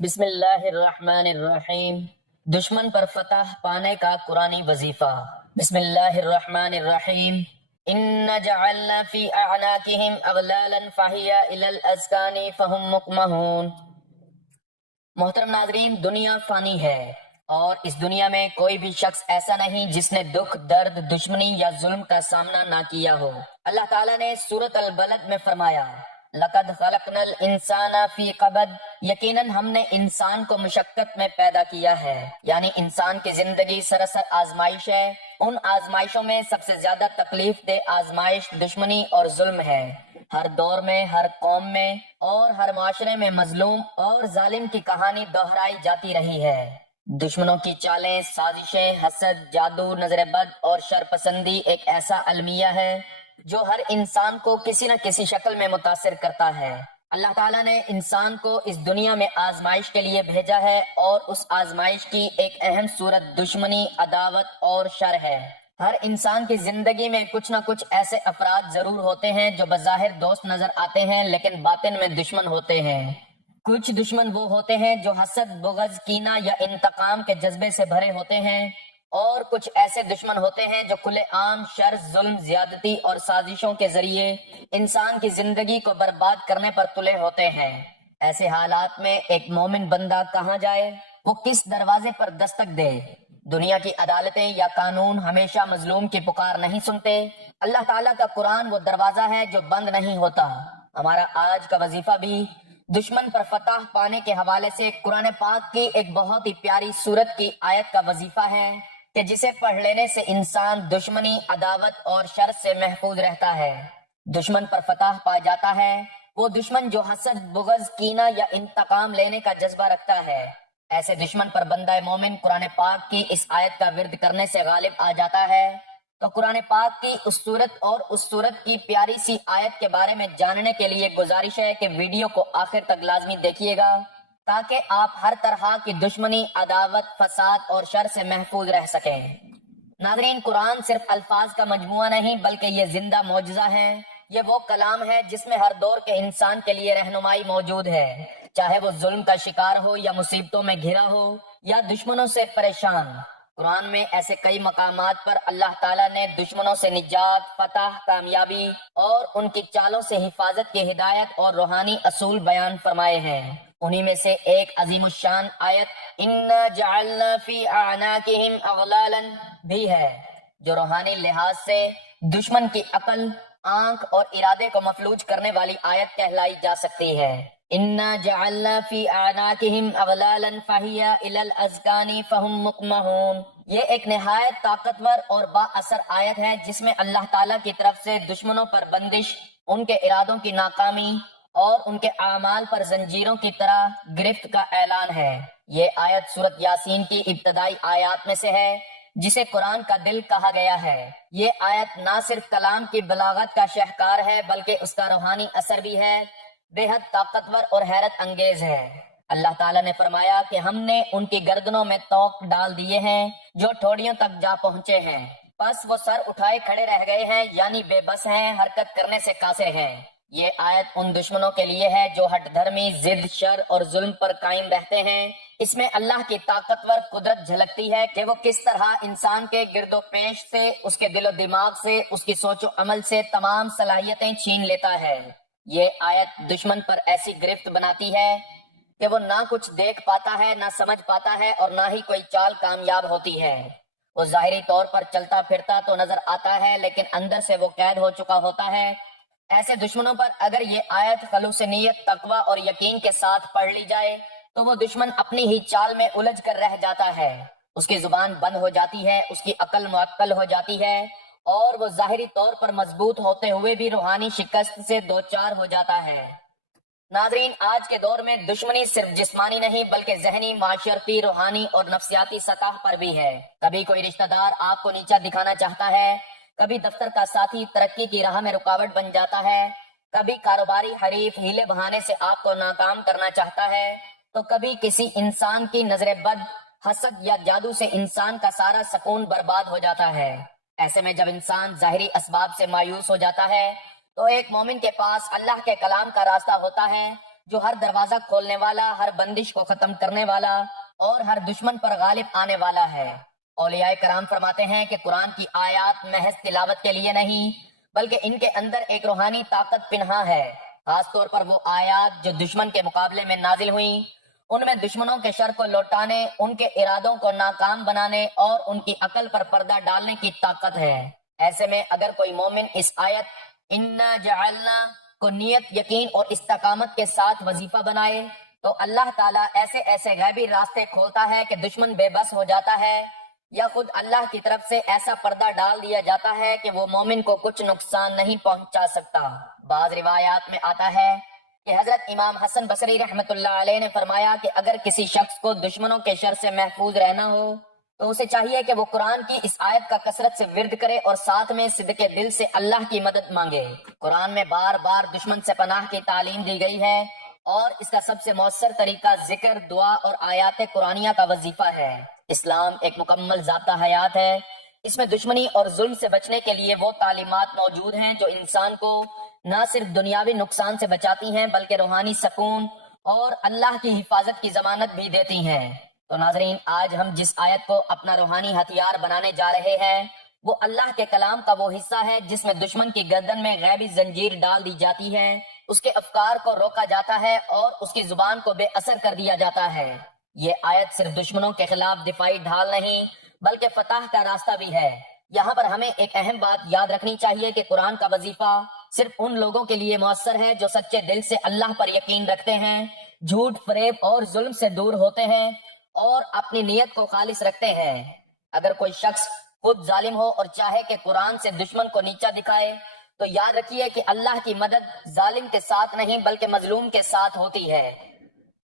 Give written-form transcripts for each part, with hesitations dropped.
بسم اللہ الرحمن الرحیم۔ دشمن پر فتح پانے کا قرآنی وظیفہ۔ بسم اللہ الرحمن الرحیم۔ ان جعلنا فی اعناقہم اغلالا فہی الی الاذقان فہم مقمحون۔ محترم ناظرین، دنیا فانی ہے اور اس دنیا میں کوئی بھی شخص ایسا نہیں جس نے دکھ، درد، دشمنی یا ظلم کا سامنا نہ کیا ہو۔ اللہ تعالیٰ نے سورۃ البلد میں فرمایا، لَقَدْ خَلَقْنَا الْإِنسَانَ فِي قَبَدٍ، یقیناً ہم نے انسان کو مشقت میں پیدا کیا ہے، یعنی انسان کی زندگی سراسر آزمائش ہے۔ ان آزمائشوں میں سب سے زیادہ تکلیف دہ آزمائش دشمنی اور ظلم ہے۔ ہر دور میں، ہر قوم میں اور ہر معاشرے میں مظلوم اور ظالم کی کہانی دہرائی جاتی رہی ہے۔ دشمنوں کی چالیں، سازشیں، حسد، جادو، نظر بد اور شر پسندی ایک ایسا المیہ ہے جو ہر انسان کو کسی نہ کسی شکل میں متاثر کرتا ہے۔ اللہ تعالیٰ نے انسان کو اس دنیا میں آزمائش کے لیے بھیجا ہے اور اس آزمائش کی ایک اہم صورت دشمنی، عداوت اور شر ہے۔ ہر انسان کی زندگی میں کچھ نہ کچھ ایسے افراد ضرور ہوتے ہیں جو بظاہر دوست نظر آتے ہیں لیکن باطن میں دشمن ہوتے ہیں۔ کچھ دشمن وہ ہوتے ہیں جو حسد، بغض، کینہ یا انتقام کے جذبے سے بھرے ہوتے ہیں، اور کچھ ایسے دشمن ہوتے ہیں جو کھلے عام شر، ظلم، زیادتی اور سازشوں کے ذریعے انسان کی زندگی کو برباد کرنے پر تلے ہوتے ہیں۔ ایسے حالات میں ایک مومن بندہ کہاں جائے؟ وہ کس دروازے پر دستک دے؟ دنیا کی عدالتیں یا قانون ہمیشہ مظلوم کی پکار نہیں سنتے۔ اللہ تعالیٰ کا قرآن وہ دروازہ ہے جو بند نہیں ہوتا۔ ہمارا آج کا وظیفہ بھی دشمن پر فتح پانے کے حوالے سے قرآن پاک کی ایک بہت ہی پیاری سورت کی آیت کا وظیفہ ہے کہ جسے پڑھ لینے سے انسان دشمنی، عداوت اور شر سے محفوظ رہتا ہے۔ دشمن پر فتح پا جاتا ہے وہ دشمن جو حسد، بغض، کینہ یا انتقام لینے کا جذبہ رکھتا ہے۔ ایسے دشمن پر بندہ مومن قرآن پاک کی اس آیت کا ورد کرنے سے غالب آ جاتا ہے۔ تو قرآن پاک کی اس سورت اور اس سورت کی پیاری سی آیت کے بارے میں جاننے کے لیے گزارش ہے کہ ویڈیو کو آخر تک لازمی دیکھیے گا تاکہ آپ ہر طرح کی دشمنی، عداوت، فساد اور شر سے محفوظ رہ سکیں۔ ناظرین، قرآن صرف الفاظ کا مجموعہ نہیں بلکہ یہ زندہ معجزہ ہے۔ یہ وہ کلام ہے جس میں ہر دور کے انسان کے لیے رہنمائی موجود ہے، چاہے وہ ظلم کا شکار ہو یا مصیبتوں میں گھرا ہو یا دشمنوں سے پریشان۔ قرآن میں ایسے کئی مقامات پر اللہ تعالیٰ نے دشمنوں سے نجات، فتح، کامیابی اور ان کی چالوں سے حفاظت کی ہدایت اور روحانی اصول بیان فرمائے ہیں۔ انہی میں سے ایک عظیم الشان آیت اِنَّا جَعَلْنَا فِي أَعْنَاقِهِمْ أَغْلَالًا بھی ہے، جو روحانی لحاظ سے دشمن کی عقل، آنکھ اور ارادے کو مفلوج کرنے والی آیت کہلائی جا سکتی ہے۔ اِنَّا جَعَلْنَا فِي أَعْنَاقِهِمْ أَغْلَالًا فَهِيَ إِلَى الْأَذْقَانِ فَهُمْ مُقْمَحُونَ۔ یہ ایک نہایت طاقتور اور با اثر آیت ہے جس میں اللہ تعالیٰ کی طرف سے دشمنوں پر بندش، ان کے ارادوں کی ناکامی اور ان کے اعمال پر زنجیروں کی طرح گرفت کا اعلان ہے۔ یہ آیت سورۃ یاسین کی ابتدائی آیات میں سے ہے جسے قرآن کا دل کہا گیا ہے۔ یہ آیت نہ صرف کلام کی بلاغت کا شاہکار ہے بلکہ اس کا روحانی اثر بھی ہے، بے حد طاقتور اور حیرت انگیز ہے۔ اللہ تعالیٰ نے فرمایا کہ ہم نے ان کی گردنوں میں طوق ڈال دیے ہیں جو ٹھوڑیوں تک جا پہنچے ہیں، بس وہ سر اٹھائے کھڑے رہ گئے ہیں، یعنی بے بس ہیں، حرکت کرنے سے قاصر ہیں۔ یہ آیت ان دشمنوں کے لیے ہے جو ہٹ دھرمی، ضد، شر اور ظلم پر قائم رہتے ہیں۔ اس میں اللہ کی طاقتور قدرت جھلکتی ہے کہ وہ کس طرح انسان کے گرد و پیش سے، اس کے دل و دماغ سے، اس کی سوچ و عمل سے تمام صلاحیتیں چھین لیتا ہے۔ یہ آیت دشمن پر ایسی گرفت بناتی ہے کہ وہ نہ کچھ دیکھ پاتا ہے، نہ سمجھ پاتا ہے اور نہ ہی کوئی چال کامیاب ہوتی ہے۔ وہ ظاہری طور پر چلتا پھرتا تو نظر آتا ہے لیکن اندر سے وہ قید ہو چکا ہوتا ہے۔ ایسے دشمنوں پر اگر یہ آیت خلوص نیت، تقوی اور یقین کے ساتھ پڑھ لی جائے تو وہ دشمن اپنی ہی چال میں الجھ کر رہ جاتا ہے، اس کی زبان بند ہو جاتی ہے، اس کی عقل معطل ہو جاتی ہے اور وہ ظاہری طور پر مضبوط ہوتے ہوئے بھی روحانی شکست سے دوچار ہو جاتا ہے۔ ناظرین، آج کے دور میں دشمنی صرف جسمانی نہیں بلکہ ذہنی، معاشرتی، روحانی اور نفسیاتی سطح پر بھی ہے۔ کبھی کوئی رشتہ دار آپ کو نیچا دکھانا چاہتا ہے، کبھی دفتر کا ساتھی ترقی کی راہ میں رکاوٹ بن جاتا ہے، کبھی کاروباری حریف ہیلے بہانے سے آپ کو ناکام کرنا چاہتا ہے، تو کبھی کسی انسان کی نظر بد، حسد یا جادو سے انسان کا سارا سکون برباد ہو جاتا ہے۔ ایسے میں جب انسان ظاہری اسباب سے مایوس ہو جاتا ہے تو ایک مومن کے پاس اللہ کے کلام کا راستہ ہوتا ہے جو ہر دروازہ کھولنے والا، ہر بندش کو ختم کرنے والا اور ہر دشمن پر غالب آنے والا ہے۔ اولیاء کرام فرماتے ہیں کہ قرآن کی آیات محض تلاوت کے لیے نہیں بلکہ ان کے اندر ایک روحانی طاقت پنہاں ہے، خاص طور پر وہ آیات جو دشمن کے مقابلے میں نازل ہوئیں، ان میں دشمنوں کے شر کو لوٹانے، ان کے ارادوں کو ناکام بنانے اور ان کی عقل پر پردہ ڈالنے کی طاقت ہے۔ ایسے میں اگر کوئی مومن اس آیت اِنَّا جَعَلْنَا کو نیت، یقین اور استقامت کے ساتھ وظیفہ بنائے تو اللہ تعالیٰ ایسے ایسے غیبی راستے کھولتا ہے کہ دشمن بے بس ہو جاتا ہے، یا خود اللہ کی طرف سے ایسا پردہ ڈال دیا جاتا ہے کہ وہ مومن کو کچھ نقصان نہیں پہنچا سکتا۔ بعض روایات میں آتا ہے کہ حضرت امام حسن بصری رحمت اللہ علیہ نے فرمایا کہ اگر کسی شخص کو دشمنوں کے شر سے محفوظ رہنا ہو تو اسے چاہیے کہ وہ قرآن کی اس آیت کا کثرت سے ورد کرے اور ساتھ میں صدق دل سے اللہ کی مدد مانگے۔ قرآن میں بار بار دشمن سے پناہ کی تعلیم دی گئی ہے اور اس کا سب سے مؤثر طریقہ ذکر، دعا اور آیات قرآنیہ کا وظیفہ ہے۔ اسلام ایک مکمل ضابطہ حیات ہے، اس میں دشمنی اور ظلم سے بچنے کے لیے وہ تعلیمات موجود ہیں جو انسان کو نہ صرف دنیاوی نقصان سے بچاتی ہیں بلکہ روحانی سکون اور اللہ کی حفاظت کی ضمانت بھی دیتی ہیں۔ تو ناظرین، آج ہم جس آیت کو اپنا روحانی ہتھیار بنانے جا رہے ہیں وہ اللہ کے کلام کا وہ حصہ ہے جس میں دشمن کی گردن میں غیبی زنجیر ڈال دی جاتی ہے، اس کے افکار کو روکا جاتا ہے اور اس کی زبان کو بے اثر کر دیا جاتا ہے۔ یہ آیت صرف دشمنوں کے خلاف دفاعی ڈھال نہیں بلکہ فتح کا راستہ بھی ہے۔ یہاں پر ہمیں ایک اہم بات یاد رکھنی چاہیے کہ قرآن کا وظیفہ صرف ان لوگوں کے لیے مؤثر ہے جو سچے دل سے اللہ پر یقین رکھتے ہیں، جھوٹ، فریب اور ظلم سے دور ہوتے ہیں اور اپنی نیت کو خالص رکھتے ہیں۔ اگر کوئی شخص خود ظالم ہو اور چاہے کہ قرآن سے دشمن کو نیچا دکھائے تو یاد رکھیے کہ اللہ کی مدد ظالم کے ساتھ نہیں بلکہ مظلوم کے ساتھ ہوتی ہے۔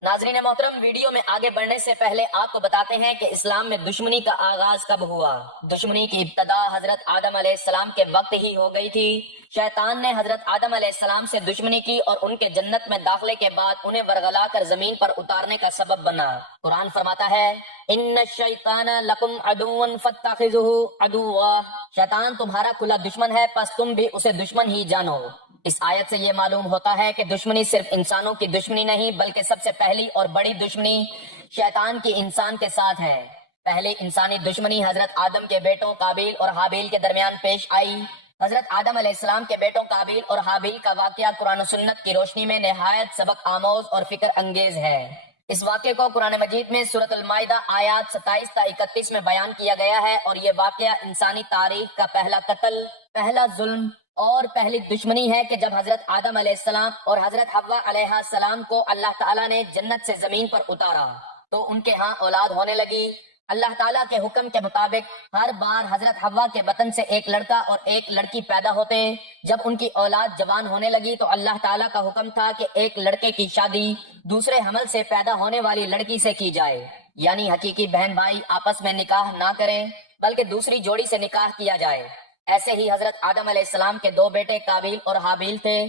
ناظرین محترم، ویڈیو میں آگے بڑھنے سے پہلے آپ کو بتاتے ہیں کہ اسلام میں دشمنی کا آغاز کب ہوا۔ دشمنی کی ابتدا حضرت آدم علیہ السلام کے وقت ہی ہو گئی تھی۔ شیطان نے حضرت آدم علیہ السلام سے دشمنی کی اور ان کے جنت میں داخلے کے بعد انہیں ورغلا کر زمین پر اتارنے کا سبب بنا۔ قرآن فرماتا ہے ان الشیطان لکم عدو فاتخذوہ عدوا، شیطان تمہارا کھلا دشمن ہے پس تم بھی اسے دشمن ہی جانو۔ اس آیت سے یہ معلوم ہوتا ہے کہ دشمنی صرف انسانوں کی دشمنی نہیں بلکہ سب سے پہلی اور بڑی دشمنی شیطان کی انسان کے ساتھ ہے۔ پہلی انسانی دشمنی حضرت آدم کے بیٹوں قابیل اور حابیل کے درمیان پیش آئی۔ حضرت آدم علیہ السلام کے بیٹوں قابیل اور حابیل کا واقعہ قرآن و سنت کی روشنی میں نہایت سبق آموز اور فکر انگیز ہے۔ اس واقعے کو قرآن مجید میں سورۃ المائدہ آیات 27 تا 31 میں بیان کیا گیا ہے اور یہ واقعہ انسانی تاریخ کا پہلا قتل، پہلا ظلم اور پہلی دشمنی ہے کہ جب حضرت آدم علیہ السلام اور حضرت حوا علیہ السلام کو اللہ تعالیٰ نے جنت سے زمین پر اتارا تو ان کے ہاں اولاد ہونے لگی۔ اللہ تعالیٰ کے حکم کے مطابق ہر بار حضرت حوا کے بطن سے ایک لڑکا اور ایک لڑکی پیدا ہوتے۔ جب ان کی اولاد جوان ہونے لگی تو اللہ تعالیٰ کا حکم تھا کہ ایک لڑکے کی شادی دوسرے حمل سے پیدا ہونے والی لڑکی سے کی جائے، یعنی حقیقی بہن بھائی آپس میں نکاح نہ کریں بلکہ دوسری جوڑی سے نکاح کیا جائے۔ ایسے ہی حضرت آدم علیہ السلام کے دو بیٹے قابیل اور حابیل تھے۔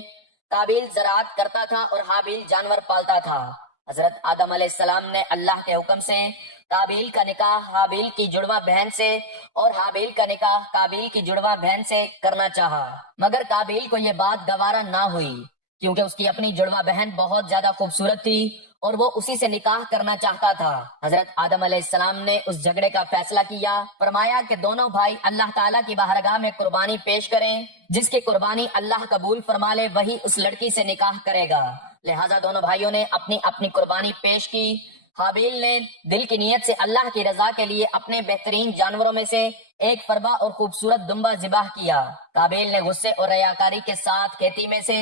قابیل زراعت کرتا تھا اور حابیل جانور پالتا تھا۔ حضرت آدم علیہ السلام نے اللہ کے حکم سے قابیل کا نکاح حابیل کی جڑواں بہن سے اور حابیل کا نکاح قابیل کی جڑواں بہن سے کرنا چاہا، مگر قابیل کو یہ بات گوارا نہ ہوئی کیونکہ اس کی اپنی جڑواں بہن بہت زیادہ خوبصورت تھی اور وہ اسی سے نکاح کرنا چاہتا تھا۔ حضرت آدم علیہ السلام نے اس جھگڑے کا فیصلہ کیا، فرمایا کہ دونوں بھائی اللہ تعالیٰ کی بارگاہ میں قربانی پیش کریں، جس کی قربانی اللہ قبول فرما لے وہی اس لڑکی سے نکاح کرے گا۔ لہٰذا دونوں بھائیوں نے اپنی اپنی قربانی پیش کی۔ حابیل نے دل کی نیت سے اللہ کی رضا کے لیے اپنے بہترین جانوروں میں سے ایک فربا اور خوبصورت دمبا ذبح کیا۔ قابیل نے غصے اور ریاکاری کے ساتھ کھیتی میں سے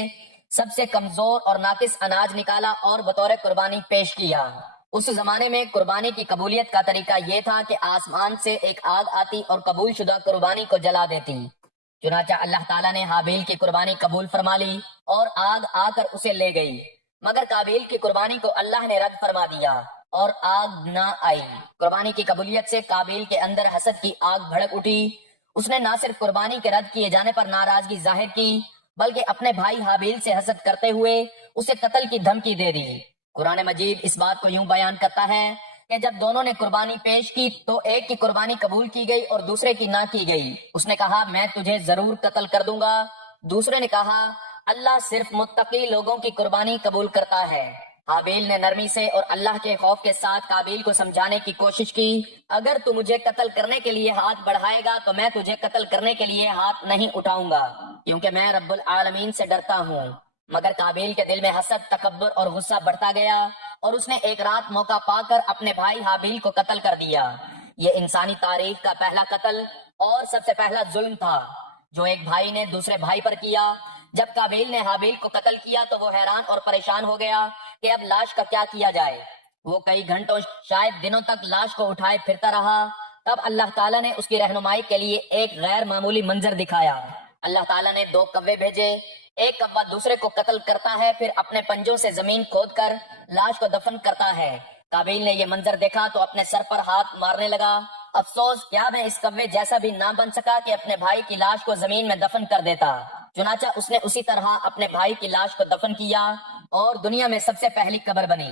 سب سے کمزور اور ناقص اناج نکالا اور بطور قربانی پیش کیا۔ اس زمانے میں قربانی کی قبولیت کا طریقہ یہ تھا کہ آسمان سے ایک آگ آتی اور قبول شدہ قربانی کو جلا دیتی۔ چنانچہ اللہ تعالیٰ نے حابیل کی قربانی قبول فرما لی اور آگ آ کر اسے لے گئی، مگر قابیل کی قربانی کو اللہ نے رد فرما دیا اور آگ نہ آئی۔ قربانی کی قبولیت سے قابیل کے اندر حسد کی آگ بھڑک اٹھی۔ اس نے نہ صرف قربانی کے رد کیے جانے پر ناراضگی ظاہر کی بلکہ اپنے بھائی حابیل سے حسد کرتے ہوئے اسے قتل کی دھمکی دے دی۔ قرآن مجید اس بات کو یوں بیان کرتا ہے کہ جب دونوں نے قربانی پیش کی تو ایک کی قربانی قبول کی گئی اور دوسرے کی نہ کی گئی۔ اس نے کہا میں تجھے ضرور قتل کر دوں گا۔ دوسرے نے کہا اللہ صرف متقی لوگوں کی قربانی قبول کرتا ہے۔ حابیل نے نرمی سے اور اللہ کے خوف کے ساتھ قابیل کو سمجھانے کی کوشش کی، اگر تو مجھے قتل کرنے کے لیے ہاتھ بڑھائے گا تو میں تجھے قتل کرنے کے لیے ہاتھ نہیں اٹھاؤں گا، کیونکہ میں رب العالمین سے ڈرتا ہوں۔ مگر قابیل کے دل میں حسد، تکبر اور غصہ بڑھتا گیا اور اس نے ایک رات موقع پا کر اپنے بھائی حابیل کو قتل کر دیا۔ یہ انسانی تاریخ کا پہلا قتل اور سب سے پہلا ظلم تھا جو ایک بھائی نے دوسرے بھائی پر کیا۔ جب قابیل نے حابیل کو قتل کیا تو وہ حیران اور پریشان ہو گیا کہ اب لاش کا کیا کیا جائے۔ وہ کئی گھنٹوں شاید دنوں تک لاش کو اٹھائے پھرتا رہا۔ تب اللہ تعالیٰ نے اس کی رہنمائی کے لیے ایک غیر معمولی منظر دکھایا۔ اللہ تعالیٰ نے 2 کوے بھیجے، ایک کوا دوسرے کو قتل کرتا ہے، پھر اپنے پنجوں سے زمین کھود کر لاش کو دفن کرتا ہے۔ قابیل نے یہ منظر دیکھا تو اپنے سر پر ہاتھ مارنے لگا، افسوس کیا میں اس کوے جیسا بھی نہ بن سکا کہ اپنے بھائی کی لاش کو زمین میں دفن کر دیتا۔ چنانچہ اس نے اسی طرح اپنے بھائی کی لاش کو دفن کیا اور دنیا میں سب سے پہلی قبر بنی۔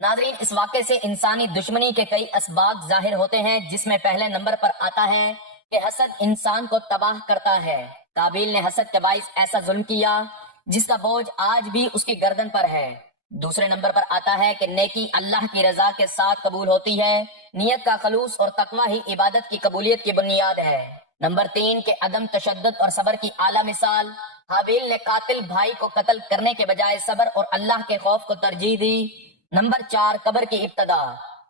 ناظرین، اس واقعے سے انسانی دشمنی کے کئی اسباق ظاہر ہوتے ہیں، جس میں پہلے نمبر پر آتا ہے کہ حسد انسان کو تباہ کرتا ہے۔ قابیل نے حسد کے باعث ایسا ظلم کیا جس کا بوجھ آج بھی اس کی گردن پر ہے۔ دوسرے نمبر پر آتا ہے کہ نیکی اللہ کی رضا کے ساتھ قبول ہوتی ہے، نیت کا خلوص اور تقوی ہی عبادت کی قبولیت کی بنیاد ہے۔ نمبر 3 کہ عدم تشدد اور صبر کی اعلیٰ مثال، حابیل نے قاتل بھائی کو قتل کرنے کے بجائے صبر اور اللہ کے خوف کو ترجیح دی۔ نمبر 4 قبر کی ابتدا،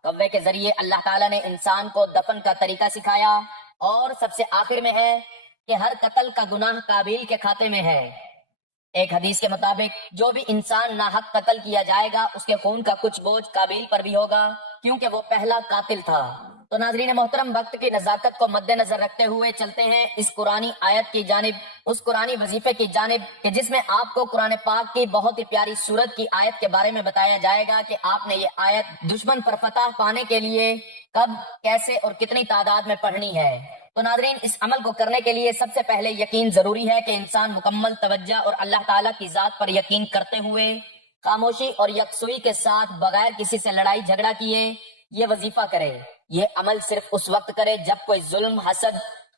کوے کے ذریعے اللہ تعالیٰ نے انسان کو دفن کا طریقہ سکھایا، اور سب سے آخر میں ہے کہ ہر قتل کا گناہ قابیل کے کھاتے میں ہے۔ ایک حدیث کے مطابق جو بھی انسان ناحق قتل کیا جائے گا اس کے خون کا کچھ بوجھ قابیل پر بھی ہوگا، کیونکہ وہ پہلا قاتل تھا۔ تو ناظرین محترم، وقت کی نزاکت کو مد نظر رکھتے ہوئے چلتے ہیں اس قرآنی آیت کی جانب، اس قرآنی وظیفے کی جانب کہ جس میں آپ کو قرآن پاک کی بہت ہی پیاری سورت کی آیت کے بارے میں بتایا جائے گا کہ آپ نے یہ آیت دشمن پر فتح پانے کے لیے کب، کیسے اور کتنی تعداد میں پڑھنی ہے۔ تو ناظرین، اس عمل کو کرنے کے لیے سب سے پہلے یقین ضروری ہے کہ انسان مکمل توجہ اور اللہ تعالیٰ کی ذات پر یقین کرتے ہوئے خاموشی اور یکسوئی کے ساتھ بغیر کسی سے لڑائی جھگڑا کیے یہ وظیفہ کرے۔ یہ عمل صرف اس وقت کرے جب کوئی ظلم، حسد،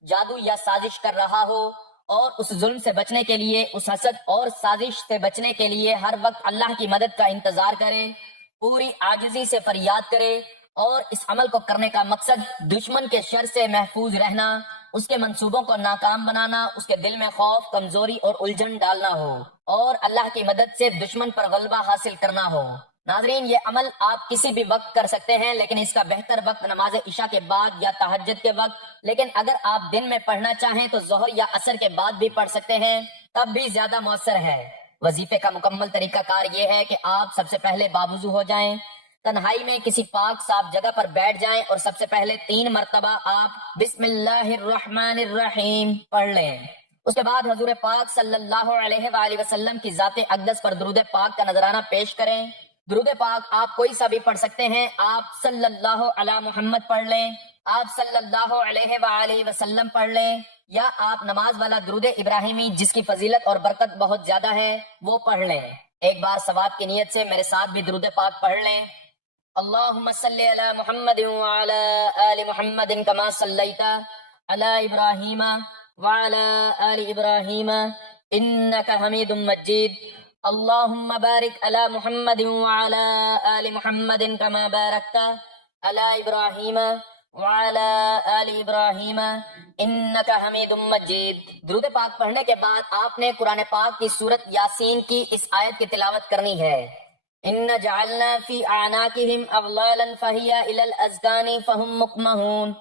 جادو یا سازش کر رہا ہو، اور اس ظلم سے بچنے کے لیے، اس حسد اور سازش سے بچنے کے لیے ہر وقت اللہ کی مدد کا انتظار کرے، پوری عاجزی سے فریاد کرے، اور اس عمل کو کرنے کا مقصد دشمن کے شر سے محفوظ رہنا، اس کے منصوبوں کو ناکام بنانا، اس کے دل میں خوف، کمزوری اور الجھن ڈالنا ہو، اور اللہ کی مدد سے دشمن پر غلبہ حاصل کرنا ہو۔ ناظرین، یہ عمل آپ کسی بھی وقت کر سکتے ہیں، لیکن اس کا بہتر وقت نماز عشاء کے بعد یا تہجد کے وقت، لیکن اگر آپ دن میں پڑھنا چاہیں تو ظہر یا عصر کے بعد بھی پڑھ سکتے ہیں، تب بھی زیادہ مؤثر ہے۔ وظیفے کا مکمل طریقہ کار یہ ہے کہ آپ سب سے پہلے باوضو ہو جائیں، تنہائی میں کسی پاک صاف جگہ پر بیٹھ جائیں اور سب سے پہلے 3 مرتبہ آپ بسم اللہ الرحمن الرحیم پڑھ لیں۔ اس کے بعد حضور پاک صلی اللہ علیہ وآلہ وسلم کی ذات اقدس پر درود پاک کا نذرانہ پیش کریں۔ درود پاک آپ کوئی سا بھی پڑھ سکتے ہیں، آپ صلی اللہ علی محمد پڑھ لیں، آپ صلی اللہ علیہ وآلہ وسلم پڑھ لیں، یا آپ نماز والا درود ابراہیمی جس کی فضیلت اور برکت بہت زیادہ ہے وہ پڑھ لیں۔ ایک بار ثواب کی نیت سے میرے ساتھ بھی درود پاک پڑھ لیں۔ اللہم صلی علی محمد وعلی آل محمد کما صلیت علی ابراہیم وعلی آل ابراہیم انک حمید مجید۔ اللہم بارک علی محمد وعلی آل محمد کما بارکت علی ابراہیم وعلی آل ابراہیم انک حمید مجید۔ درود پاک پڑھنے کے بعد آپ نے قرآن پاک کی سورت یاسین کی اس آیت کی تلاوت کرنی ہے۔ ان جعلنا فی اعناقہم اغلالا فہی الی الاذقان فہم مقمحون۔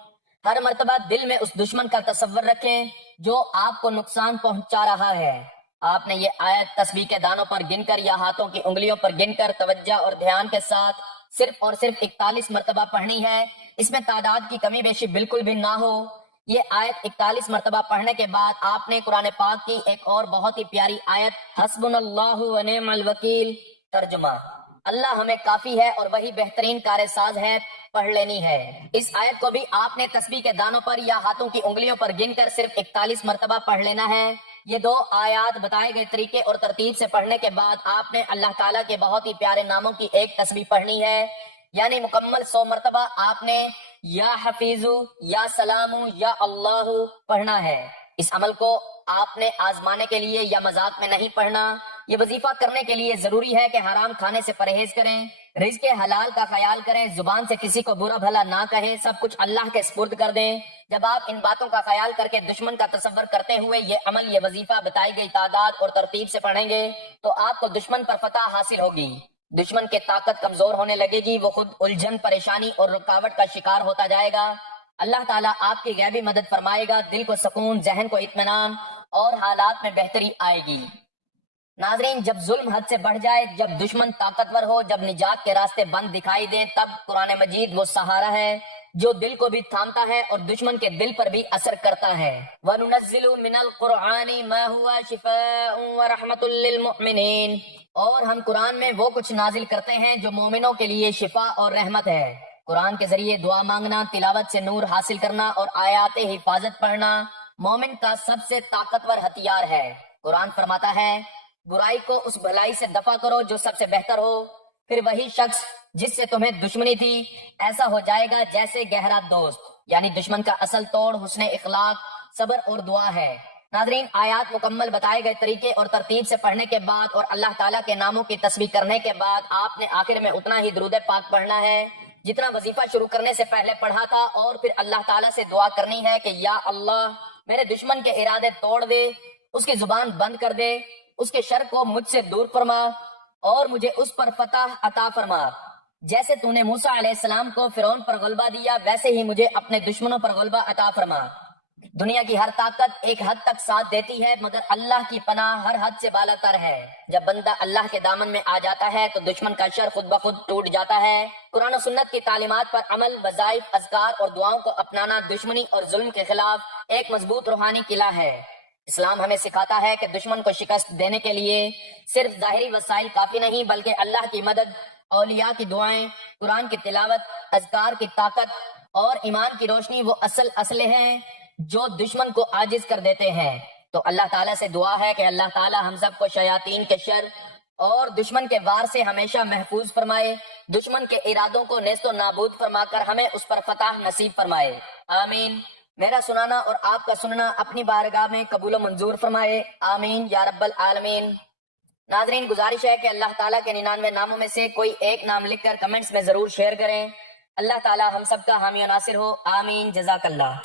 ہر مرتبہ دل میں اس دشمن کا تصور رکھیں جو آپ کو نقصان پہنچا رہا ہے۔ آپ نے یہ آیت تسبیح کے دانوں پر گن کر یا ہاتھوں کی انگلیوں پر گن کر توجہ اور دھیان کے ساتھ صرف اور صرف 41 مرتبہ پڑھنی ہے۔ اس میں تعداد کی کمی بیشی بالکل بھی نہ ہو۔ یہ آیت 41 مرتبہ پڑھنے کے بعد آپ نے قرآن پاک کی ایک اور بہت ہی پیاری آیت حسبنا اللہ و نعم الوکیل، ترجمہ اللہ ہمیں کافی ہے اور وہی بہترین کار ساز ہے، پڑھ لینی ہے۔ اس آیت کو بھی آپ نے تسبیح کے دانوں پر یا ہاتھوں کی انگلیوں پر گن کر صرف 41 مرتبہ پڑھ لینا ہے۔ یہ 2 آیات بتائے گئے طریقے اور ترتیب سے پڑھنے کے بعد آپ نے اللہ تعالیٰ کے بہت ہی پیارے ناموں کی ایک تسبیح پڑھنی ہے، یعنی مکمل 100 مرتبہ آپ نے یا حفیظو، یا سلامو، یا اللہ پڑھنا ہے۔ اس عمل کو آپ نے آزمانے کے لیے یا مذاق میں نہیں پڑھنا، یہ وظیفہ کرنے کے لیے ضروری ہے کہ حرام کھانے سے پرہیز کریں، رزق حلال کا خیال کریں، زبان سے کسی کو برا بھلا نہ کہیں، سب کچھ اللہ کے سپرد کر دیں۔ جب آپ ان باتوں کا خیال کر کے دشمن کا تصور کرتے ہوئے یہ عمل، یہ وظیفہ بتائی گئی تعداد اور ترتیب سے پڑھیں گے تو آپ کو دشمن پر فتح حاصل ہوگی۔ دشمن کی طاقت کمزور ہونے لگے گی، وہ خود الجھن، پریشانی اور رکاوٹ کا شکار ہوتا جائے گا۔ اللہ تعالیٰ آپ کی غیبی مدد فرمائے گا، دل کو سکون، ذہن کو اطمینان اور حالات میں بہتری آئے گی۔ ناظرین، جب ظلم حد سے بڑھ جائے، جب دشمن طاقتور ہو، جب نجات کے راستے بند دکھائی دیں، تب قرآن مجید وہ سہارا ہے جو دل کو بھی تھامتا ہے اور دشمن کے دل پر بھی اثر کرتا ہے۔ وَنُنَزِّلُ مِنَ الْقُرْآنِ مَا هُوَ شِفَاءٌ وَرَحْمَةٌ لِّلْمُؤْمِنِينَ، اور ہم قرآن میں وہ کچھ نازل کرتے ہیں جو مومنوں کے لیے شفا اور رحمت ہے۔ قرآن کے ذریعے دعا مانگنا، تلاوت سے نور حاصل کرنا اور آیات حفاظت پڑھنا مومن کا سب سے طاقتور ہتھیار ہے۔ قرآن فرماتا ہے، برائی کو اس بھلائی سے دفع کرو جو سب سے بہتر ہو، پھر وہی شخص جس سے تمہیں دشمنی تھی ایسا ہو جائے گا جیسے گہرا دوست۔ یعنی دشمن کا اصل توڑ حسن اخلاق، صبر اور دعا ہے۔ ناظرین، آیات مکمل بتائے گئے طریقے اور ترتیب سے پڑھنے کے بعد اور اللہ تعالیٰ کے ناموں کی تسبیح کرنے کے بعد آپ نے آخر میں اتنا ہی درود پاک پڑھنا ہے جتنا وظیفہ شروع کرنے سے پہلے پڑھا تھا، اور پھر اللہ تعالیٰ سے دعا کرنی ہے کہ یا اللہ، میرے دشمن کے ارادے توڑ دے، اس کی زبان بند کر دے، اس کے شر کو مجھ سے دور فرما اور مجھے اس پر فتح عطا فرما۔ جیسے تو نے موسیٰ علیہ السلام کو فرعون پر غلبہ دیا، ویسے ہی مجھے اپنے دشمنوں پر غلبہ عطا فرما۔ دنیا کی ہر طاقت ایک حد تک ساتھ دیتی ہے، مگر اللہ کی پناہ ہر حد سے بالا تر ہے۔ جب بندہ اللہ کے دامن میں آ جاتا ہے تو دشمن کا شر خود بخود ٹوٹ جاتا ہے۔ قرآن و سنت کی تعلیمات پر عمل، وظائف، اذکار اور دعاؤں کو اپنانا دشمنی اور ظلم کے خلاف ایک مضبوط روحانی قلعہ ہے۔ اسلام ہمیں سکھاتا ہے کہ دشمن کو شکست دینے کے لیے صرف ظاہری وسائل کافی نہیں، بلکہ اللہ کی مدد، اولیاء کی دعائیں، قرآن کی تلاوت، اذکار کی طاقت اور ایمان کی روشنی وہ اصل اسلحے ہیں جو دشمن کو عاجز کر دیتے ہیں۔ تو اللہ تعالیٰ سے دعا ہے کہ اللہ تعالیٰ ہم سب کو شیاطین کے شر اور دشمن کے وار سے ہمیشہ محفوظ فرمائے، دشمن کے ارادوں کو نیست و نابود فرما کر ہمیں اس پر فتح نصیب فرمائے، آمین۔ میرا سنانا اور آپ کا سننا اپنی بارگاہ میں قبول و منظور فرمائے، آمین یا رب العالمین۔ ناظرین، گزارش ہے کہ اللہ تعالیٰ کے 99 ناموں میں سے کوئی ایک نام لکھ کر کمنٹس میں ضرور شیئر کریں۔ اللہ تعالیٰ ہم سب کا حامی و ناصر ہو، آمین، جزاک اللہ۔